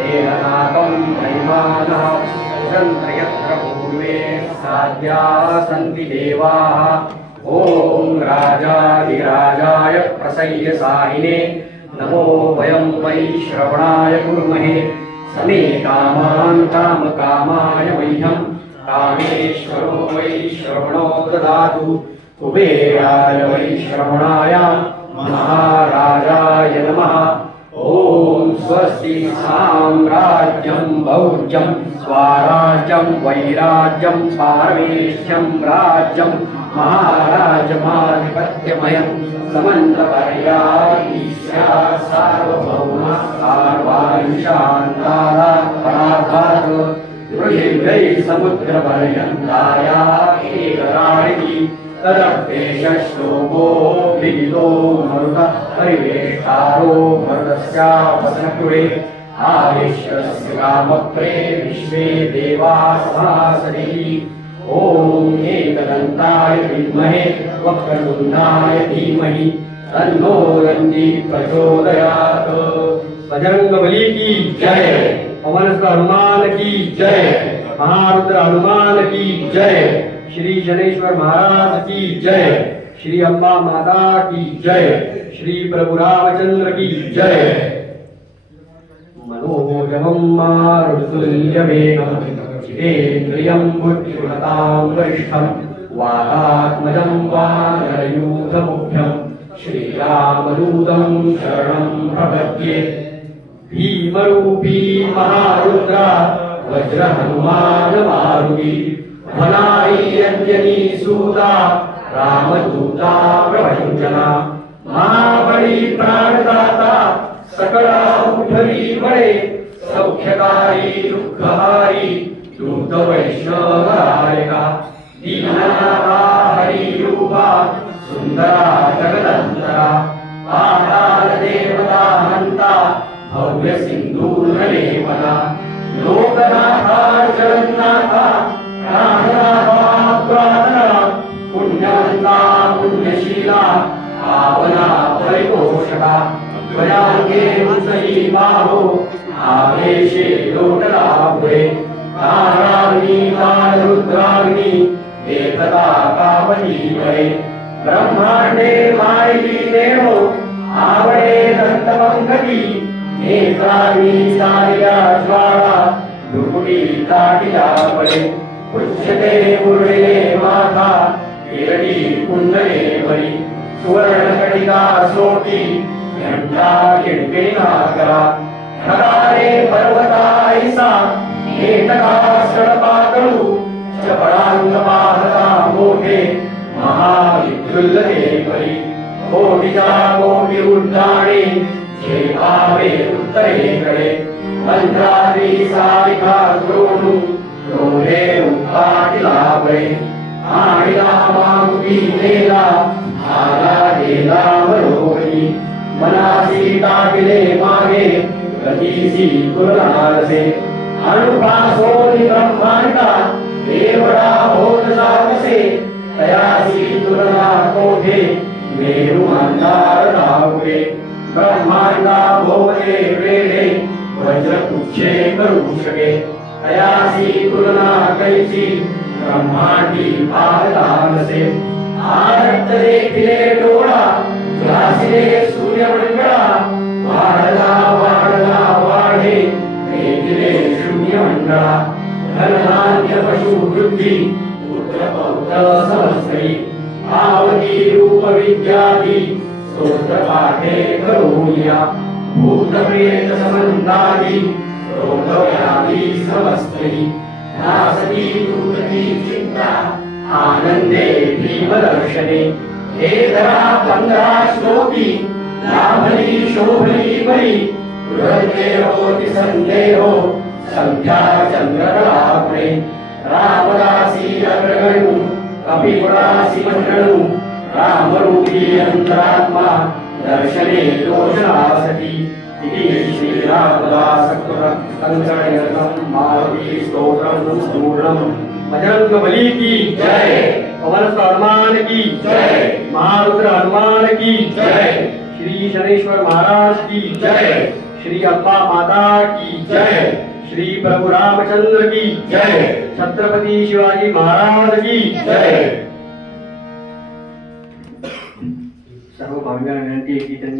देवनाकं महिमा विद्वानः यत्र पूर्वे साध्या सन्ति देवाः। ॐ राजाधिराजाय प्रसय्यसाहिने नमो वयं वै श्रवणाय कुर्महे। समे कामान् कामकामाय मह्यं कामेश्वरो वै श्रवणो ददातु। कुबेराय वै श्रवणाय महाराजाय नमः। ॐ स्वस्ति साम्राज्यं भौज्यं स्वराज्यं वैराज्यं पारमेष्ठ्यं राज्यं महाराजमाधिपत्यमयं समन्तपर्यायीश्या सार्वभौम सार्वायुषान्तारापराधात् पृथिव्यै समुद्रपर्यन्ताया एकराणि तदप्येषश्लोको विदितो मरुतः परिवेष्टारो मरुतस्यावसनपुरे आविश्वस्य कामप्रे विश्वे देवाः सभासदिः। ॐ एकदन्ताय विद्महे वक्रतुण्डाय धीमहि तन्नो दन्ति प्रचोदयात्। बजरंगबली की जय, पवन हनुमान की जय, महारुद्र हनुमान की जय, श्री शनेश्वर महाराज की जय, श्री अम्बा माता की जय, श्री प्रभु रामचंद्र की जय। मनोजवं मारुतुल्यवेगं जितेन्द्रियं बुद्धिमतां वरिष्ठं वातात्मजं वानरयूथमुख्यं श्रीरामदूतं शरणं प्रपद्ये। भीमरूपी महारुद्र वज्र हनुमान मारुति भनाई सूता रामदूता प्रभंजना। महाबली प्राणदाता सकला उठरी बळे सौख्यकारी दुःखहारी दूत वैष्णवगायका। दीननाथा हरि रूपा सुंदरा जगदंतरा पाताल देवता हंता भव्य सिंधूरलेपना। लोकनाथा जगन्नाथा प्राणनाथा प्राणना पुण्यवंता पुण्यशीला पावना परिपोषका। त्वयाङ्गे उच्चैः बाहो आवेशे लोटलापुरे ताराग्नि कालरुद्राग्नि एकदा कामनीवरे। ब्रह्माण्डे मायिली देवो आवळे दन्तपङ्कजी नेत्राग्नि सारिया ज्वाला दुर्गुडी ताटिला पडे। उच्चते मुरळे माथा हिरडी कुंडले वरी सुवर्णकटिका सोटी घंटा खिडके नागरा। ठरारे पर्वताईसा हेटका सडपातळू चपळांग पाहता मोठे महाविद्युल्लते परी। कोटीच्या कोटी उड्डाणे झेपावे उत्तरेकडे मंत्रादी सारिका द्रोणू डोळे उपाटिला बळे। आणिला मागुती नेला आला गेला बरोबरी मनासी टाकले मागे गतीसी कुरणारसे। अनुपासोनी ब्रह्मांडा देवडा होत जावसे तयासी तुलना कोठे मेरू अंधार राहुवे। ब्रह्मांडा भोवते वेळे वज्रपुच्छे करू शके तयासी तुलना कैची ब्रह्मांडी पाहतानसे। आरक्त देखिले डोळा ग्रासिले सूर्यमंडळा वाढला वाढला वाढे देखिले शून्यमंडळा। धनधान्य पशु वृद्धी पुत्र पौत्र समस्तै आवती रूप विद्यादी स्तोत्र पाठे करोनिया। भूत प्रेत संबंधादी रोगव्याधी समस्तै नासती दूरती चिंता आनंदे भीमदर्शने। हे धरा 15 श्लोकी लाभली शोभली बरी गृहते होती संदेहो संध्या चंद्रकलापुरे। रामदासी अग्रगणू कपिकुळासी मंडळू रामरूपी अंतरात्मा दर्शने दोषनासती। इति श्रीरामदासकृतं मारुति स्तोत्रं पूर्णम्। बजरंगबली की जय, पवन हनुमान की जय, महारुद्र हनुमान की जय, श्री शनेश्वर महाराज की जय, श्री अम्बा माता की जय, श्री प्रभु रामचंद्र की जय। छत्रपति शिवाजी महाराज की जय। सर्व भाविकांना विनंती आहे की त्यांनी